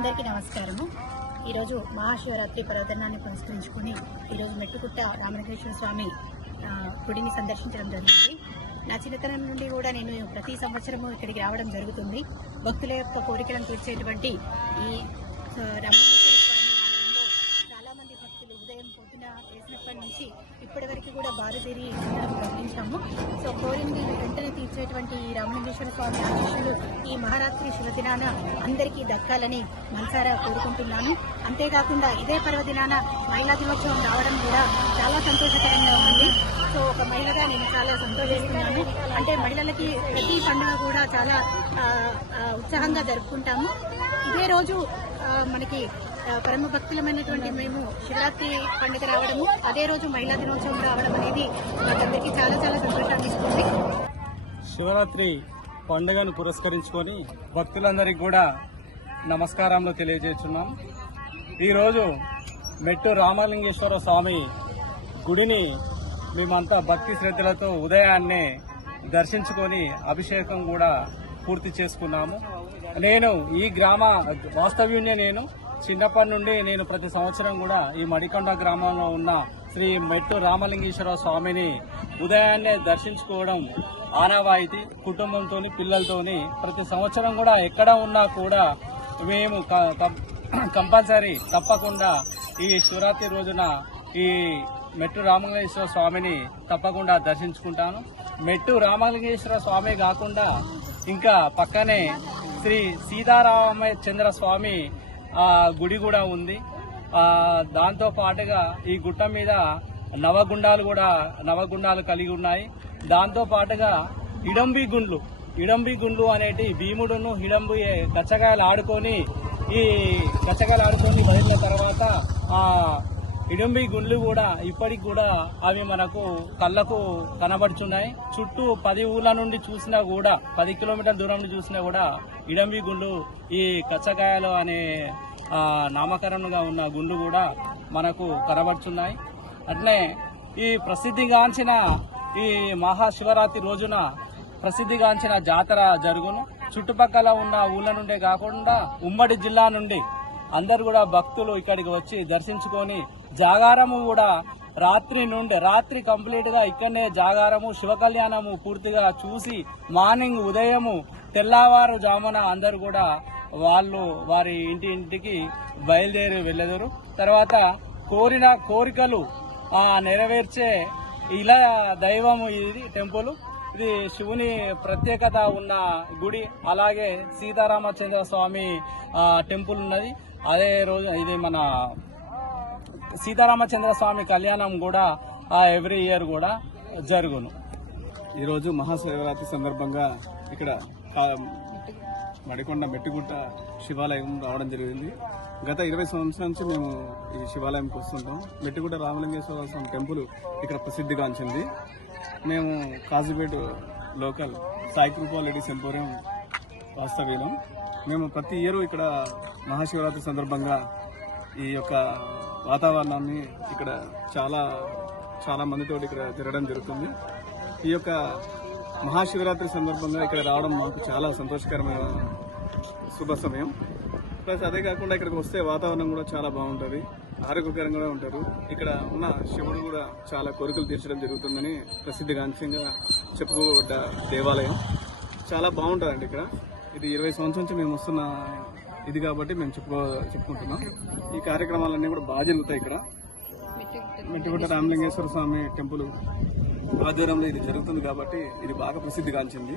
అందరికీ నమస్కారము. ఈరోజు మహాశివరాత్రి పర్వదినాన్ని పురస్కరించుకొని ఈరోజు మెట్టుకుట్ట రామలింగేశ్వర స్వామి గుడిని సందర్శించడం జరిగింది. నా చిన్నతనం నుండి కూడా నేను ప్రతి సంవత్సరము ఇక్కడికి రావడం జరుగుతుంది. భక్తుల యొక్క కోరికలను తీర్చేటువంటి ఈ రామలింగేశ్వర స్వామి ఆలయంలో చాలామంది భక్తులు ఉదయం పొద్దున వేసినప్పటి నుంచి ఇప్పటి వరకు కూడా బారుదేరి ఉండడం గమనించాము. సో కోరింది వెంటనే తీర్చేటువంటి ఈ రామలింగేశ్వర స్వామి ఆశీస్సులు ఈ మహారాత్రి శుభదినాన అందరికీ దక్కాలని మనసారా కోరుకుంటున్నాను. అంతేకాకుండా ఇదే పర్వదినాన మహిళా దినోత్సవం రావడం కూడా చాలా సంతోషకరంగా ఉంది. సో ఒక మహిళగా నేను చాలా సంతోషిస్తున్నాను. అంటే మహిళలకి ప్రతి పండుగ కూడా చాలా ఉత్సాహంగా జరుపుకుంటాము. ఇదే రోజు మనకి పరమ భక్తులమైనటువంటి మేము శివరాత్రి పండుగ రావడము, అదే రోజు మహిళా దినోత్సవం రావడం అనేది మాకందరికీ చాలా చాలా సంతోషాన్ని ఇస్తుంది. శివరాత్రి పండుగను పురస్కరించుకొని భక్తులందరికీ కూడా నమస్కారాలు తెలియజేస్తున్నాం. ఈరోజు మెట్టు రామలింగేశ్వర స్వామి గుడిని మేమంతా భక్తి శ్రద్ధలతో ఉదయాన్నే దర్శించుకొని అభిషేకం కూడా పూర్తి చేసుకున్నాము. నేను ఈ గ్రామ వాస్తవ్యున్నే. నేను చిన్నప్పటి నుండి నేను ప్రతి సంవత్సరం కూడా ఈ మడికొండ గ్రామంలో ఉన్న శ్రీ మెట్టు రామలింగేశ్వర స్వామిని ఉదయాన్నే దర్శించుకోవడం ఆనవాయితీ. కుటుంబంతో పిల్లలతోని ప్రతి సంవత్సరం కూడా ఎక్కడ ఉన్నా కూడా మేము కంపల్సరీ తప్పకుండా ఈ శివరాత్రి రోజున ఈ మెట్టు రామలింగేశ్వర స్వామిని తప్పకుండా దర్శించుకుంటాను. మెట్టు రామలింగేశ్వర స్వామి కాకుండా ఇంకా పక్కనే శ్రీ సీతారామచంద్ర స్వామి గుడి కూడా ఉంది. దాంతో పాటుగా ఈ గుట్ట మీద నవగుండాలు కలిగి ఉన్నాయి. దాంతో పాటుగా హిడంబి గుండ్లు అనేటి భీముడును హిడంబి గచ్చగాయలు ఆడుకొని బయట తర్వాత హిడంబి గుండ్లు కూడా ఇప్పటికి కూడా అవి మనకు కళ్ళకు కనబడుతున్నాయి. చుట్టూ 10 ఊళ్ళ నుండి చూసినా కూడా 10 కిలోమీటర్ల దూరం నుండి చూసినా కూడా హిడంబి గుండ్లు ఈ కచ్చకాయలు అనే నామకరణంగా ఉన్న గుండ్లు కూడా మనకు కనబడుతున్నాయి. అట్లే ఈ ప్రసిద్ధిగాంచిన ఈ మహాశివరాత్రి రోజున ప్రసిద్ధిగాంచిన జాతర జరుగును. చుట్టుపక్కల ఉన్న ఊళ్ళ నుండే కాకుండా ఉమ్మడి జిల్లా నుండి అందరు కూడా భక్తులు ఇక్కడికి వచ్చి దర్శించుకొని జాగారము కూడా రాత్రి కంప్లీట్ గా ఇక్కడనే జాగారము శివ కళ్యాణము పూర్తిగా చూసి మార్నింగ్ ఉదయము తెల్లవారుజామున అందరు కూడా వాళ్ళు వారి ఇంటికి బయలుదేరి వెళ్ళెదరు. తర్వాత కోరిన కోరికలు నెరవేర్చే ఇలా దైవము ఇది టెంపుల్. ఇది శివుని ప్రత్యేకత ఉన్న గుడి. అలాగే సీతారామచంద్ర స్వామి టెంపుల్ ఉన్నది. అదే రోజు ఇది మన సీతారామచంద్ర స్వామి కళ్యాణం కూడా ఎవ్రీ ఇయర్ కూడా జరుగును. ఈరోజు మహాశివరాత్రి సందర్భంగా ఇక్కడ మడికొండ మెట్టుగుట్ట శివాలయం రావడం జరిగింది. గత 20 సంవత్సరాల నుంచి మేము ఈ శివాలయంకి వస్తుంటాం. మెట్టుగుట్ట రామలింగేశ్వర స్వామి టెంపుల్ ఇక్కడ ప్రసిద్ధిగాంచింది. మేము కాజీపేట లోకల్ సాయి కృపా లేడీస్ ఎంపోరియం వాస్తవ్యం. మేము ప్రతి ఇయర్ ఇక్కడ మహాశివరాత్రి సందర్భంగా ఈ యొక్క వాతావరణాన్ని ఇక్కడ చాలా మందితో ఇక్కడ జరగడం జరుగుతుంది. ఈ యొక్క మహాశివరాత్రి సందర్భంగా ఇక్కడ రావడం మాకు చాలా సంతోషకరమైన శుభ సమయం. ప్లస్ అదే కాకుండా ఇక్కడికి వస్తే వాతావరణం కూడా చాలా బాగుంటుంది, ఆరోగ్యకరంగా ఉంటారు. ఇక్కడ ఉన్న శివుడు కూడా చాలా కోరికలు తీర్చడం జరుగుతుందని ప్రసిద్ధిగాంఛంగా చెప్పుకోబడ్డ దేవాలయం. చాలా బాగుంటుందండి ఇక్కడ. ఇది 20 సంవత్సరాల నుంచి మేము వస్తున్న ఇది కాబట్టి మేము చెప్పుకుంటున్నాం. ఈ కార్యక్రమాలన్నీ కూడా బాగా జరుగుతాయి ఇక్కడ. మెట్టుగుట్ట రామలింగేశ్వర స్వామి టెంపుల్ ఆధ్వర్యంలో ఇది జరుగుతుంది కాబట్టి ఇది బాగా ప్రసిద్ధిగాంచింది.